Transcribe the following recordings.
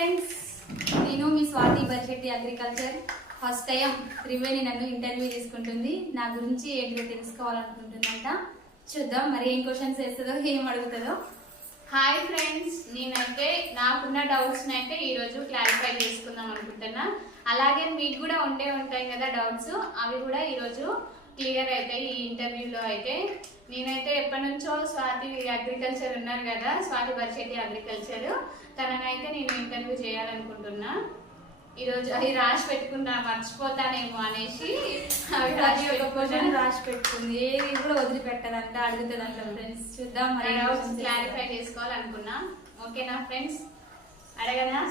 Friends, నేను మీ Swathi Barshetti agriculture. First time Triveni నన్ను ఇంటర్వ్యూ తీసుకుంటుంది. నా గురించి ఏంటో తెలుసుకోవాలనుకుంటుందంట. చూద్దాం మరి ఏం క్వశ్చన్స్ వేస్తుందో, ఏం అడుగుతుందో. హాయ్ ఫ్రెండ్స్, నేనైతే నాకున్న డౌట్స్ అయితే ఈరోజు క్లారిఫై చేసుకుందాం అనుకుంటున్నా. అలాగే మీకు కూడా ఉంటాయి కదా డౌట్స్, అవి కూడా ఈరోజు క్లియర్ అవుతాయి ఈ ఇంటర్వ్యూలో. అయితే నేనైతే ఎప్పటి నుంచో స్వాతి అగ్రికల్చర్ ఉన్నారు కదా, స్వాతి బర్షెట్టి అగ్రికల్చర్, తననైతే నేను ఇంటర్వ్యూ చేయాలనుకుంటున్నా. ఈరోజు అది రాసి పెట్టుకున్నా, మర్చిపోతానేమో అనేసి అవి రాసి పెట్టుకుంది. ఏది కూడా వదిలిపెట్టదంట, అడుగుతుందంట. ఫ్రెండ్స్ చూద్దాం మరి డౌట్స్ క్లారిఫై చేసుకోవాలనుకున్నా. ఓకేనా ఫ్రెండ్స్, అడగనా?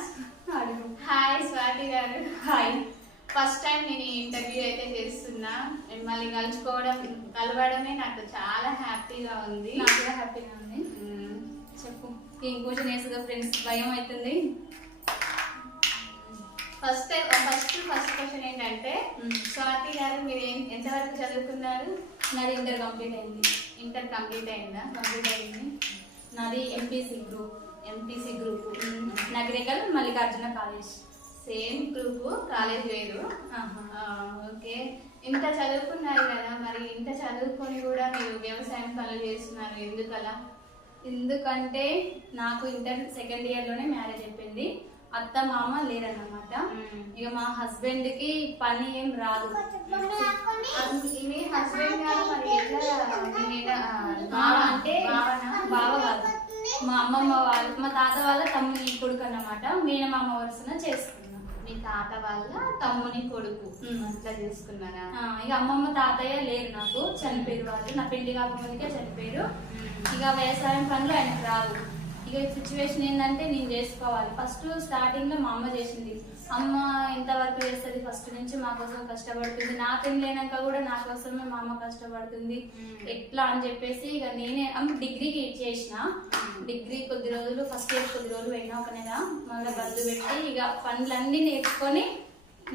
అడుగు. హాయ్ స్వాతి గారు. హాయ్. ఫస్ట్ టైం నేను ఈ ఇంటర్వ్యూ అయితే చేస్తున్నా. మిమ్మల్ని కలవడమే నాకు చాలా హ్యాపీగా ఉంది. నాకు కూడా హ్యాపీగా ఉంది. చెప్పు, ఏం క్వశ్చన్ వేస్తుందో ఫ్రెండ్స్, భయం అవుతుంది. ఫస్ట్ క్వశ్చన్ ఏంటంటే, స్వాతి గారు మీరు ఎంతవరకు చదువుకున్నారు? నాది ఇంటర్ కంప్లీట్ అయింది. ఇంటర్ కంప్లీట్ అయిందా? కంప్లీట్ అయింది. నాది MPC group. Nagarikal Mallikarjuna college. Same group, college వేరు. ఓకే, ఇంత చదువుకున్నారు కదా, మరి ఇంత చదువుకొని కూడా మీరు వ్యవసాయం పనులు చేస్తున్నారు, ఎందుకలా? ఎందుకంటే నాకు ఇంటర్ సెకండ్ ఇయర్ లోనే మ్యారేజ్ అయిపోయింది. అత్త మామ లేరన్నమాట. ఇక మా హస్బెండ్ కి పని ఏం రాదు. మీ హస్బెండ్ గారు మరి అంటే బావ కాదు, మా అమ్మమ్మ వాళ్ళు, మా తాత వాళ్ళ తమ్ముని కొడుకు అన్నమాట. మేనమామ వరుసన చేసుకున్నాం. మీ తాత వాళ్ళ తమ్ముని కొడుకు అట్లా చేసుకున్నారా? ఇక అమ్మమ్మ తాతయ్య లేరు, నాకు చనిపోయారు వాళ్ళు. నా పెళ్లి కాకముందుకే చనిపోయారు. ఇక వ్యవసాయం పనులు ఆయనకు రాదు. ఇక సిచ్యువేషన్ ఏంటంటే నేను చేసుకోవాలి. ఫస్ట్ స్టార్టింగ్ లో మా అమ్మ చేసింది. అమ్మ ఎంతవరకు చేస్తుంది, ఫస్ట్ నుంచి మా కోసం కష్టపడుతుంది. నా పెళ్లి అయినాక కూడా నా కోసమే మా అమ్మ కష్టపడుతుంది. ఎట్లా అని చెప్పేసి ఇక నేనే డిగ్రీకి చేసిన. డిగ్రీ కొద్ది రోజులు, ఫస్ట్ ఇయర్ కొద్ది రోజులు అయినా, ఒక నెల మళ్ళీ బంధు పెట్టి ఇక పనులన్నీ నేర్చుకొని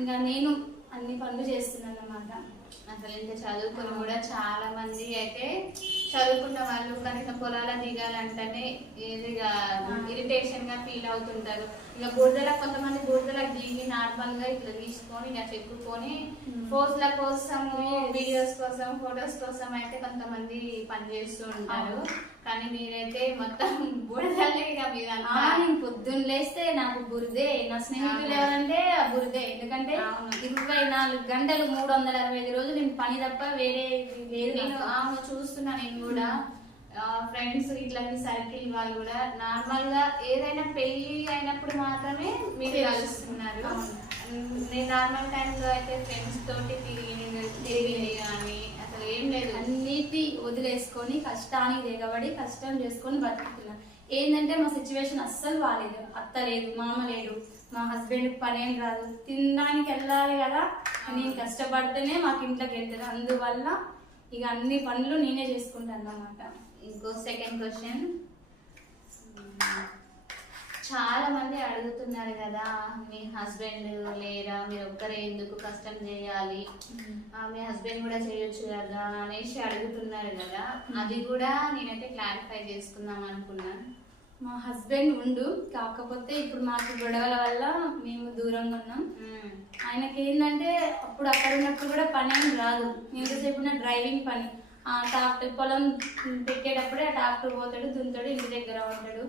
ఇంకా నేను అన్ని పనులు చేస్తున్నాను అన్నమాట. అసలు ఇంత చదువుకుని కూడా చాలా మంది అయితే చదువుకున్న వాళ్ళు కనీసం పొలాల దిగాలంటేనే ఏదిగా ఇరిటేషన్ గా ఫీల్ అవుతుంటారు. ఇక కొంతమంది బురదలకు దిగి నార్మల్ గా ఇట్లా తీసుకొని ఇక చెక్కుకొని పోస్ట్ల కోసము, వీడియోస్ కోసం, ఫొటోస్ కోసం అయితే కొంతమంది పనిచేస్తూ ఉంటారు. కానీ మీరైతే మొత్తం బురదలే. ఇక నేను పొద్దున్న లేస్తే నాకు బురదే, నా స్నేహితులు ఎవరంటే బురదే. ఎందుకంటే 24 గంటలు 365 రోజులు నేను పని తప్ప వేరే నేను చూస్తున్నా. నేను కూడా ఫ్రెండ్స్ ఇట్లా మీ సర్కిల్ వాళ్ళు కూడా నార్మల్ గా ఏదైనా పెళ్లి అయినప్పుడు మాత్రమే మీరు కలుస్తున్నారు. నేను నార్మల్ టైంలో అయితే ఫ్రెండ్స్ తోటి తిరిగి కానీ అసలు ఏం లేదు. అన్నిటి వదిలేసుకొని కష్టానికి దిగబడి కష్టం చేసుకొని బతుకుతున్నా. ఏంటంటే మా సిచ్యువేషన్ అస్సలు బాగాలేదు. అత్త లేదు, మామ లేడు, మా హస్బెండ్ పని ఏం రాదు. తినడానికి వెళ్ళాలి కదా, నేను కష్టపడితేనే మాకు ఇంట్లోకి వెళ్తాను. అందువల్ల ఇక అన్ని పనులు నేనే చేసుకుంటాను అన్నమాట. ఇంకో సెకండ్ క్వశ్చన్, చాలా మంది అడుగుతున్నారు కదా, మీ హస్బెండ్ లేరా, మీరు ఒక్కరే ఎందుకు కష్టం చేయాలి, మీ హస్బెండ్ కూడా చేయొచ్చు కదా అనేసి అడుగుతున్నారు కదా. అది కూడా నేనైతే క్లారిఫై చేసుకుందాం అనుకున్నాను. మా హస్బెండ్ ఉండు, కాకపోతే ఇప్పుడు మాకు గొడవల వల్ల మేము దూరంగా ఉన్నాం. ఆయనకి ఏంటంటే అప్పుడు అక్కడ ఉన్నప్పుడు కూడా పని ఏం రాదు. ఎంతసేపు ఉన్న డ్రైవింగ్ పని. ట్రాక్టర్ పొలం పెట్టేటప్పుడే ఆ ట్రాక్టర్ పోతాడు, దున్నుతాడు, ఇంటి దగ్గర ఉంటాడు.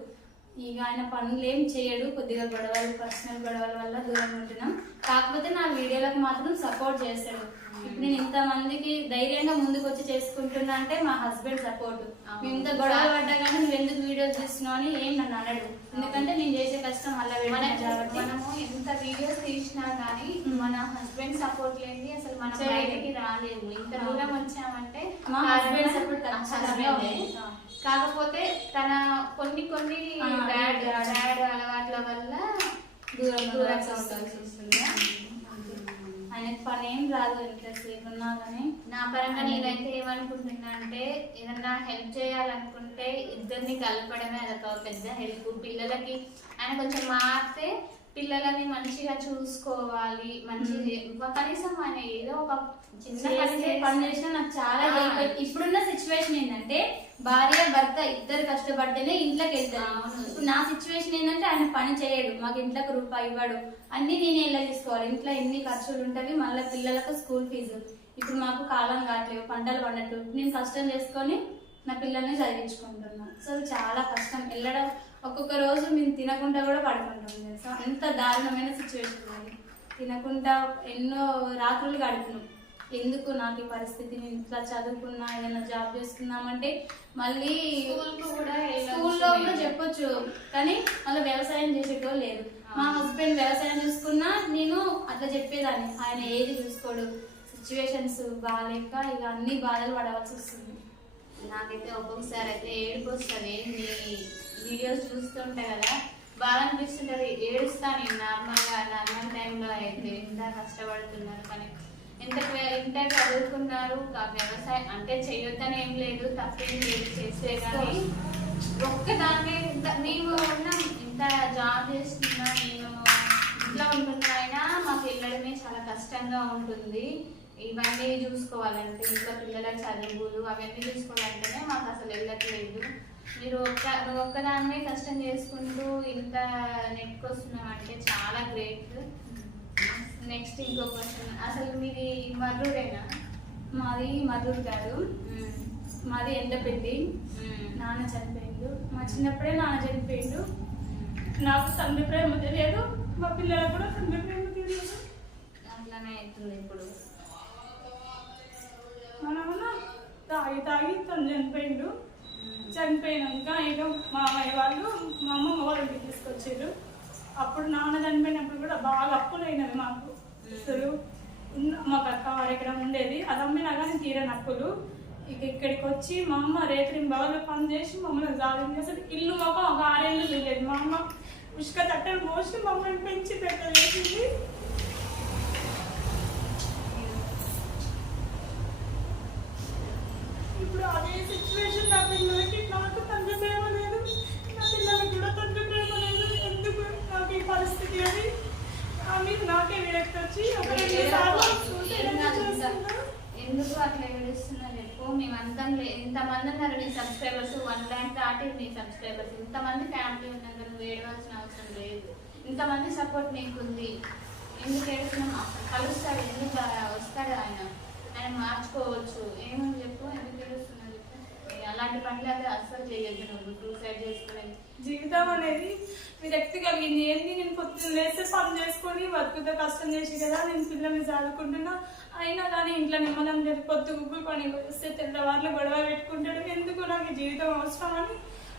ఇక ఆయన పనులు ఏం చేయడు. కొద్దిగా గొడవలు, పర్సనల్ గొడవల వల్ల దూరంగా ఉంటున్నాం. కాకపోతే నా వీడియోలకు మాత్రం సపోర్ట్ చేస్తాడు. ఇప్పుడు నేను ఇంతమందికి ధైర్యంగా ముందుకు వచ్చి చేసుకుంటున్నా అంటే మా హస్బెండ్ సపోర్ట్. మేము ఇంత గొడవ పడ్డా కానీ నువ్వు ఎందుకు వీడియోస్ తీస్తున్నావు అని ఏం నన్ను అనడు. ఎందుకంటే నేను చేసే కష్టం అలా మనము ఎంత వీడియోస్ తీసినా కానీ మన హస్బెండ్ సపోర్ట్ లేని అసలు మనం బయటకి రాలేము. ఇంత దూరం వచ్చామంటే మా హస్బెండ్ సపోర్ట్. కాకపోతే తన కొన్ని బ్యాడ్ అలవాట్ల వల్ల దూరం వస్తుంది. ఆయనకు పని ఏం రాదు ఎంతసేపు ఉన్నా కానీ. నా పరంగా నేనైతే ఏమనుకుంటున్నా అంటే, ఏదన్నా హెల్ప్ చేయాలనుకుంటే ఇద్దరిని కలపడమే అదొక పెద్ద హెల్ప్. పిల్లలకి ఆయన కొంచెం మారితే పిల్లలని మంచిగా చూసుకోవాలి, మంచి కనీసం ఆయన ఏదో ఒక చిన్న పని చేసినా నాకు చాలా help అయింది. ఇప్పుడున్న సిచ్యువేషన్ ఏంటంటే భార్య భర్త ఇద్దరు కష్టపడితేనే ఇంట్లోకి వెళ్తారు. ఇప్పుడు నా సిచ్యువేషన్ ఏంటంటే ఆయన పని చేయడు, మాకు ఇంట్లోకి రూపాయి ఇవ్వడు, అన్ని నేనే ఎలా తీసుకోవాలి, ఇంట్లో ఎన్ని ఖర్చులు ఉంటాయి, మళ్ళీ పిల్లలకు స్కూల్ ఫీజు. ఇప్పుడు మాకు కాలం కావట్లేవు, పంటలు పండట్టు, నేను కష్టం చేసుకొని నా పిల్లల్ని చదివించుకుంటున్నాను. సో చాలా కష్టం వెళ్ళడం, ఒక్కొక్క రోజు మేము తినకుండా కూడా పడుకుంటాం. సో అంత దారుణమైన సిచ్యువేషన్ అది. తినకుండా ఎన్నో రాత్రులు గడుపున్నాం. ఎందుకు నాకు ఈ పరిస్థితి, నేను ఇట్లా చదువుకున్నా ఏదైనా జాబ్ చేసుకున్నామంటే మళ్ళీ స్కూల్లో కూడా చెప్పొచ్చు, కానీ మళ్ళీ వ్యవసాయం చేసేటోళ్ళు లేదు. మా హస్బెండ్ వ్యవసాయం చూసుకున్నా నేను అట్లా చెప్పేదాన్ని, ఆయన ఏది చూసుకోడు, సిచ్యువేషన్స్ బాగాలేక ఇక అన్ని బాధలు పడవలసి వస్తుంది. నాకైతే ఒక్కొక్కసారి అయితే ఏడుపు వస్తుంది. నీ వీడియోస్ చూస్తుంటే కదా బాగా అనిపిస్తుంటది, ఏడుస్తాను నేను నార్మల్ టైంలో అయితే. ఎంత కష్టపడుతున్నారు, కానీ ఎంత చదువుకున్నారు, వ్యవసాయం అంటే చేయొద్దని ఏం లేదు, తప్పేం లేదు, చేస్తే కానీ ఒక్కదాన్ని మేము ఉన్నాం, ఇంత జాబ్ చేస్తున్నా, నేను ఇంట్లో ఉంటున్నా అయినా మాకు వెళ్ళడమే చాలా కష్టంగా ఉంటుంది. ఇవన్నీ చూసుకోవాలంటే ఇంట్లో పిల్లల చదువులు అవన్నీ చూసుకోవాలంటేనే మాకు అసలు వెళ్ళట్లేదు. నువ్వు ఒక్కదాన్నే కష్టం చేసుకుంటూ ఇంత నెట్టుకొస్తున్నావు అంటే చాలా గ్రేట్. నెక్స్ట్ ఇంకో క్వశ్చన్, అసలు మీది మర్రూరేనా? మాది మర్రూరు కాదు, మాది ఎండపెద్ది. నాన్న చనిపోయిండు, మా చిన్నప్పుడే నాన్న చనిపోయిండు. నాకు తండ్రి ప్రేమ తెలియదు, మా పిల్లలకు కూడా తండ్రి ప్రేమ తెలియదు. అట్లానే అవుతుంది ఇప్పుడు. మన తాగి తను చనిపోయిండు. చనిపోయినాక ఇక మా అమ్మాయి వాళ్ళు మా అమ్మమ్మ వాళ్ళకి తీసుకొచ్చారు. అప్పుడు నాన్న చనిపోయినప్పుడు కూడా బాగా అప్పులైనవి మాకు. అసలు మాకు ఎకరం ఉండేది, అది అమ్మినా కానీ తీరని అప్పులు. ఇక ఇక్కడికి వచ్చి మా అమ్మ రేత్రి బాగా పని చేసి మమ్మల్ని జాగ్రత్త, అసలు ఇల్లు మాకు ఒక 6 ఏళ్ళు లేదు. మా అమ్మ ఉష్క తట్టలు మోసి మమ్మల్ని పెంచి పెట్టేసింది. ఇప్పుడు అదే సిచ్యువేషన్, నా పిల్లలకి నాకు తండ్రి ప్రేమ లేదు, నా పిల్లలకి కూడా తండ్రి ప్రేమ లేదు. ఎందుకు నాకు ఈ పరిస్థితి అని అని నాకే విరక్తి వచ్చి ఒక 2 సార్లు ఎందుకు అట్లా ఏడుస్తున్నా చెప్పు. మేమంతా ఇంతమంది ఉన్నారు నీ సబ్స్క్రైబర్స్, 1 lakh దాటి నీ సబ్స్క్రైబర్స్, ఇంతమంది ఫ్యామిలీ ఉన్నాక నువ్వు ఏడవలసిన అవసరం లేదు. ఇంతమంది సపోర్ట్ నీకుంది, ఎందుకు ఏడుస్తున్నాం? కలుస్తాడు, ఎందుకు వస్తాడు ఆయన మార్చుకోవచ్చు. ఏమని చెప్పు, ఎందుకు ఏడుస్తున్నా చెప్పు. అలాంటి పనులు అయితే అస్సలు చేయొద్దు, నువ్వు సూసైడ్ చేసుకునేది. జీవితం అనేది విరక్తి కలిగింది. ఏంటి, నేను పొద్దున్న లేస్తే పని చేసుకొని బతుకుతో కష్టం చేసి కదా నేను పిల్లల్ని చదువుకుంటున్నా, అయినా కానీ ఇంట్లో నిమ్మలం లేదు. పొద్దు గుగ్గులు పని వస్తే తెల్లవారులు గొడవ పెట్టుకుంటాడు. ఎందుకు నాకు జీవితం అవసరం అని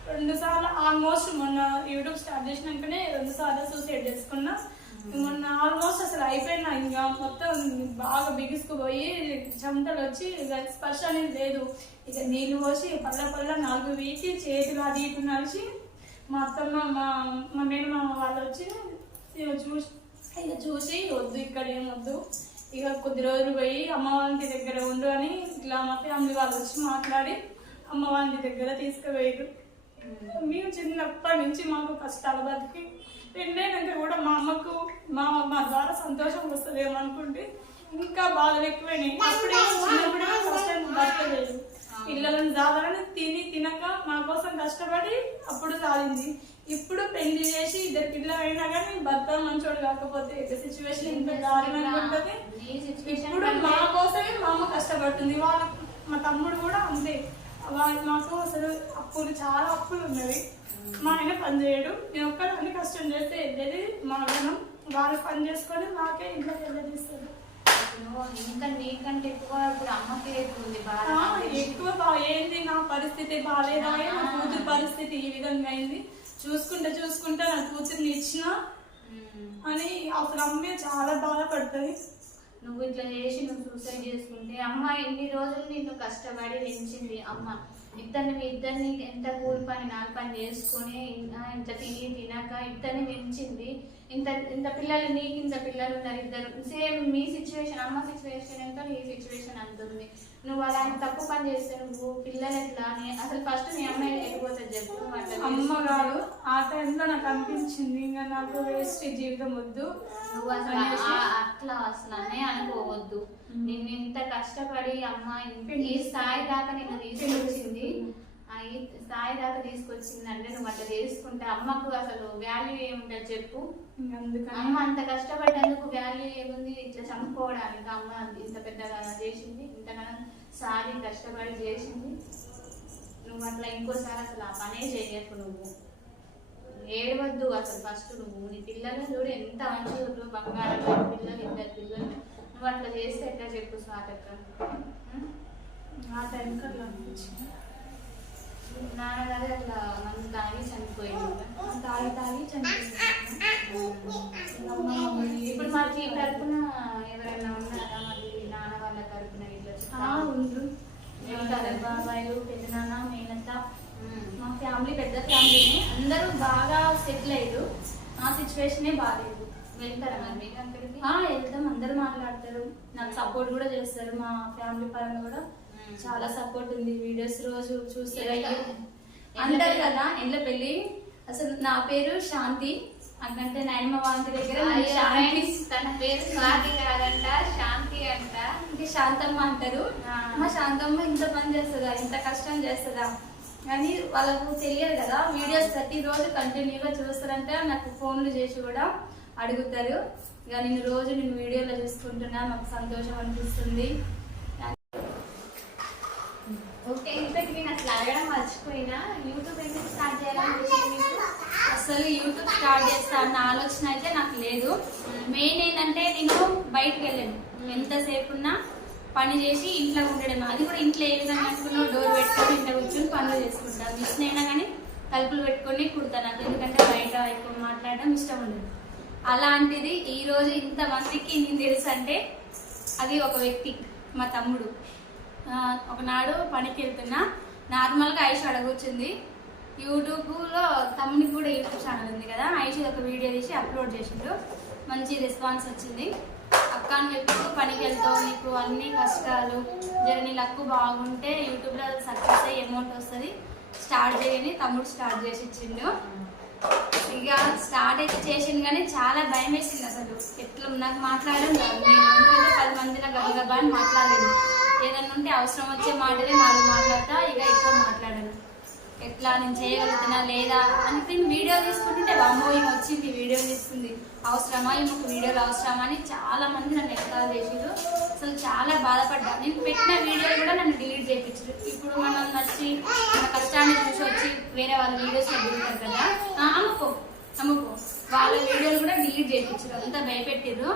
2 సార్లు ఆల్మోస్ట్ మొన్న యూట్యూబ్ స్టార్ట్ చేసినాకనే 2 సార్లు సూసైడ్ చేసుకున్నా. మొన్న ఆల్మోస్ట్ అసలు అయిపోయినా, ఇంకా మొత్తం బాగా బిగుసుకుపోయి చెమటలు వచ్చి స్పర్శ అనేది లేదు. ఇక నీళ్ళు పోసి పళ్ళ 4 వీకి చేతులు అది ఇటు నలిచి మా అత్తమ్మ మా మేనమామ వాళ్ళు వచ్చి చూసి వద్దు, ఇక్కడ ఏం వద్దు, ఇక కొద్ది రోజులు పోయి అమ్మ వాళ్ళ దగ్గర ఉండు అని ఇట్లా మా ఫ్యామిలీ వాళ్ళు వచ్చి మాట్లాడి అమ్మ వాళ్ళ దగ్గర తీసుకుపోయారు. మేము చిన్నప్పటి నుంచి మాకు కష్టాలు బతికి పెళ్ళైనాక కూడా మా అమ్మకు మా ద్వారా సంతోషం వస్తుందేమో అనుకుంటే ఇంకా బాధలు ఎక్కువైనాయి. అప్పుడే చిన్నప్పుడే కష్టం బతకలేదు. పిల్లలను సాధారణ తినక మా కోసం కష్టపడి అప్పుడు సాధింది. ఇప్పుడు పెళ్లి చేసి 2 పిల్లలు అయినా కానీ భర్త మంచోడు కాకపోతే సిచ్యువేషన్ ఇంత దారుణంగా ఉంటుంది. ఇప్పుడు మా కోసమే మా అమ్మ కష్టపడుతుంది, మా తమ్ముడు కూడా అంతే. మాకు అసలు అప్పులు, చాలా అప్పులు ఉన్నవి. మా ఆయన పని చేయడు, నేను ఒక్కదాన్ని కష్టం చేస్తే వెళ్ళేది మా గణం. వాళ్ళు పని చేసుకొని నాకే ఇంట్లో వెళ్ళదీస్తారు. ఇంకా నీకంటే ఎక్కువ ఇప్పుడు అమ్మకే ఎక్కువ ఏంది, నా పరిస్థితి బాగాలేదా, నా కూతురు పరిస్థితి ఈ విధంగా అయింది, చూసుకుంటే నా కూతుర్ని ఇచ్చిన అని అసలు అమ్మే చాలా బాధపడుతుంది. నువ్వు ఇట్లా చేసి నువ్వు సూసైడ్ చేసుకుంటే అమ్మ ఎన్ని రోజులు నిన్ను కష్టపడి పెంచింది. అమ్మ ఇద్దరిని ఎంత కూలి పని 4 పని చేసుకొని ఇంత తినక ఇద్దరిని పెంచింది. ఇంత ఇంత పిల్లలు, నీకు ఇంత పిల్లలు ఉన్నారు ఇద్దరు, సేమ్ మీ సిచ్యువేషన్, అమ్మ సిచ్యువేషన్ ఎంత, నీ సిచ్యువేషన్ అంత ఉంది. నువ్వు అలాంటి తప్పు పని చేస్తే నువ్వు పిల్లలు ఎట్లా అని అసలు ఫస్ట్ నీ అమ్మాయి వెళ్ళిపోతుంది చెప్పు. అమ్మ గారు ఆ టైంలో నాకు అనిపించింది ఇంకా నాకు వేస్ట్ జీవితం వద్దు, నువ్వు అసలు అట్లా అసలు అనుకోవద్దు. నిన్ను ఇంత కష్టపడి అమ్మ ఈ స్థాయి దాకా నిన్ను తీసుకొచ్చింది, ఈ స్థాయి దాకా తీసుకొచ్చింది అంటే నువ్వు అట్లా చేసుకుంటే అమ్మకు అసలు వాల్యూ ఏముంటుంది చెప్పు. అమ్మ అంత కష్టపడ్డందుకు వాల్యూ ఏముంది? ఇట్లా చంపుకోవడానికి అమ్మ ఇంత పెద్దగా చేసింది, ఇంతగానో సారి కష్టపడి చేసింది. నువ్వు అట్లా ఇంకోసారి అసలు ఆ పనే చేయకు. నువ్వు ఏడవద్దు అసలు. ఫస్ట్ నువ్వు నీ పిల్లలు చూడు ఎంత మంచిగా బంగారం పిల్లలు, ఇద్దరు పిల్లలు. నువ్వు అట్లా చేస్తే ఎట్లా చెప్పు స్వాతక్క? ఆ టైంకి అట్లా అనిపించింది. నాన్నగారు అట్లా మంది తాగి చనిపోయింది, తాగి చనిపోయింది. ఇప్పుడు మాకు ఈ తరపున ఎవరైనా ఉన్నారా? మళ్ళీ నాన్న వాళ్ళ తరపున ఇట్లా ఉండ్రు, బాబాయిలు, పెద్దనాన్న, మేనత్త, మా ఫ్యామిలీ పెద్ద ఫ్యామిలీనే, అందరూ బాగా సెటిల్ అయ్యారు. నా సిచ్యువేషనే బాగాలేదు. వెళ్తారా మరి మీరు అక్కడికి? వెళ్తాం, అందరూ మాట్లాడతారు, నాకు సపోర్ట్ కూడా చేస్తారు. మా ఫ్యామిలీ పరంగా కూడా చాలా సపోర్ట్ ఉంది. వీడియోస్ రోజు చూస్తారు. అంటారు కదా ఇంట్లో పెళ్ళి, అసలు నా పేరు శాంతి అంటే నాయనమ్మ వాళ్ళ దగ్గర తన పేరు స్వాతి కాదంట, శాంతి అంట. అంటే శాంతమ్మ అంటారు. మా శాంతమ్మ ఇంత పని చేస్తుందా, ఇంత కష్టం చేస్తుందా కానీ వాళ్ళకు తెలియదు కదా. వీడియోస్ ప్రతిరోజు కంటిన్యూగా చూస్తారంటే నాకు ఫోన్లు చేసి కూడా అడుగుతారు. ఇక నేను రోజు నేను వీడియోలో చూసుకుంటున్నా, నాకు సంతోషం అనిపిస్తుంది. ఓకే, ఇంతకు నేను అసలు అడగడం మర్చిపోయినా, యూట్యూబ్ ఎందుకు స్టార్ట్ చేయాలని? అసలు యూట్యూబ్ స్టార్ట్ చేస్తా అన్న ఆలోచన అయితే నాకు లేదు. మెయిన్ ఏంటంటే నేను బయటకు వెళ్ళాను, ఎంతసేపు ఉన్నా పని చేసి ఇంట్లో ఉండడం. అది కూడా ఇంట్లో ఏ విధంగా అనుకున్నావు, డోర్ పెట్టుకొని ఇంట్లో కూర్చొని పనులు చేసుకుంటాను. మిషన్ అయినా కానీ తలుపులు పెట్టుకొని కుడతాను. నాకు ఎందుకంటే బయట ఎక్కువ మాట్లాడడం ఇష్టం ఉండదు. అలాంటిది ఈరోజు ఇంతమందికి నేను తెలుసు అంటే అది ఒక వ్యక్తి, మా తమ్ముడు. ఒకనాడు పనికి వెళ్తున్నా, నార్మల్గా ఐషు అడగొచ్చింది. యూట్యూబ్లో తమ్ముడికి కూడా యూట్యూబ్ ఛానల్ ఉంది కదా, ఐషు ఒక వీడియో తీసి అప్లోడ్ చేసిండు. మంచి రెస్పాన్స్ వచ్చింది. అక్క అని చెప్పి పనికి వెళ్తావు, నీకు అన్ని కష్టాలు నీ లక్కు బాగుంటే యూట్యూబ్లో సక్సెస్ అయ్యి అమౌంట్ వస్తుంది, స్టార్ట్ చేయని తమ్ముడు స్టార్ట్ చేసి ఇచ్చిండు. ఇక స్టార్ట్ అయితే చేసిండు కానీ చాలా భయం వేసింది. అసలు ఎట్లా నాకు మాట్లాడడం కాదు, నేను ఎందుకంటే 10 మందిలో గబగబా అని మాట్లాడలేదు. ఏదన్నా ఉంటే అవసరం వచ్చే మాటలే నాకు మాట్లాడతా, ఇక ఎక్కువ మాట్లాడాను. ఎట్లా నేను చేయగలుగుతున్నా లేదా అని వీడియో తీసుకుంటుంటే అమ్మో ఈమె వచ్చింది వీడియో తీసుకుంది, అవసరమా ఈమెకు వీడియోలు అవసరమా అని చాలా మంది నన్ను ఎక్కాలు చేసారు. అసలు చాలా బాధపడ్డా. నేను పెట్టిన వీడియోలు కూడా నన్ను డిలీట్ చేయించారు. ఇప్పుడు మనం వచ్చి మన కష్టాన్ని చూసి వచ్చి వేరే వాళ్ళ వీడియోస్ దిగుతారు కదా, అమ్ముకో వాళ్ళ వీడియోలు కూడా డిలీట్ చేయించారు. అంతా భయపెట్టారు.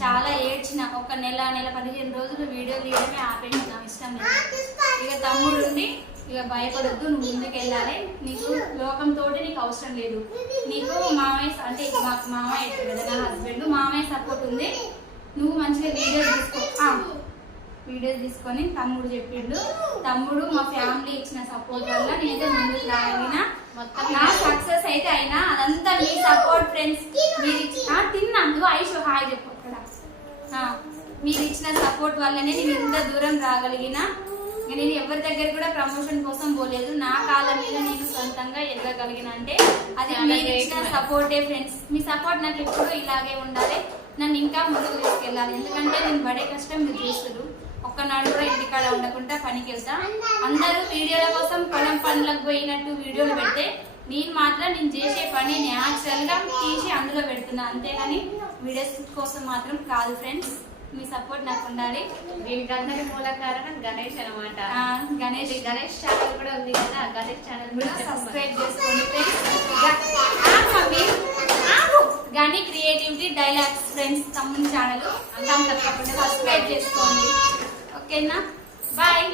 చాలా ఏడ్చిన. ఒక నెల 15 రోజులు వీడియో తీయడమే ఆపేసిన, ఇష్టం లేదు. ఇక తమ్ముడు ఉండి ఇక భయపడొద్దు, నువ్వు ముందుకు వెళ్ళాలి, నీకు లోకంతో నీకు అవసరం లేదు, నీకు మామయ్య అంటే మాకు మామయ్య అవుతుంది కదా నా హస్బెండ్, మామయ్య సపోర్ట్ ఉంది, నువ్వు మంచిగా వీడియోస్ తీసుకొని తమ్ముడు చెప్పిండు. తమ్ముడు మా ఫ్యామిలీ ఇచ్చిన సపోర్ట్ వల్ల నేనైతే ముందుకు రాగలిగిన. మొత్తం నా సక్సెస్ అయితే అయినా అదంతా మీ సపోర్ట్ ఫ్రెండ్స్. మీరు తిన్నా నువ్వు ఐషు హాయ్ చెప్పు అక్కడ. మీరు ఇచ్చిన సపోర్ట్ వల్లనే నేను ఇంత దూరం రాగలిగిన. నేను ఎవరి దగ్గర కూడా ప్రమోషన్ కోసం పోలేదు, నా కాళ్ళ మీద నేను సొంతంగా ఎదగగలిగిన అంటే అది మీరు ఇచ్చిన సపోర్టే ఫ్రెండ్స్. మీ సపోర్ట్ నాకు ఎప్పుడు ఇలాగే ఉండాలి, నన్ను ఇంకా ముందుకు తీసుకెళ్ళాలి. ఎందుకంటే నేను పడే కష్టం మీరు చూస్తారు. ఒక్కనాడు కూడా ఇంటికాడ ఉండకుండా పనికి వెళ్తా. అందరూ వీడియోల కోసం పొలం పనులకు పోయినట్టు వీడియోలు పెడితే నేను మాత్రం నేను చేసే పని న్యాచురల్ గా తీసి అందులో పెడుతున్నా, అంతేగాని వీడియోస్ కోసం మాత్రం కాదు ఫ్రెండ్స్. మీ సపోర్ట్ నాకు ఉండాలి. దీనికి అందరి మూల కారణం గణేష్ అనమాట. గణేష్ ఛానల్ కూడా ఉంది కదా, గణేష్ ఛానల్ కూడా సబ్స్క్రైబ్ చేసుకోండి గణి క్రియేటివిటీ డైలాగ్స్ ఫ్రెండ్స్ తమ్ముని ఛానల్ తప్పకుండా సబ్స్క్రైబ్ చేసుకోండి. ఓకేనా, బాయ్.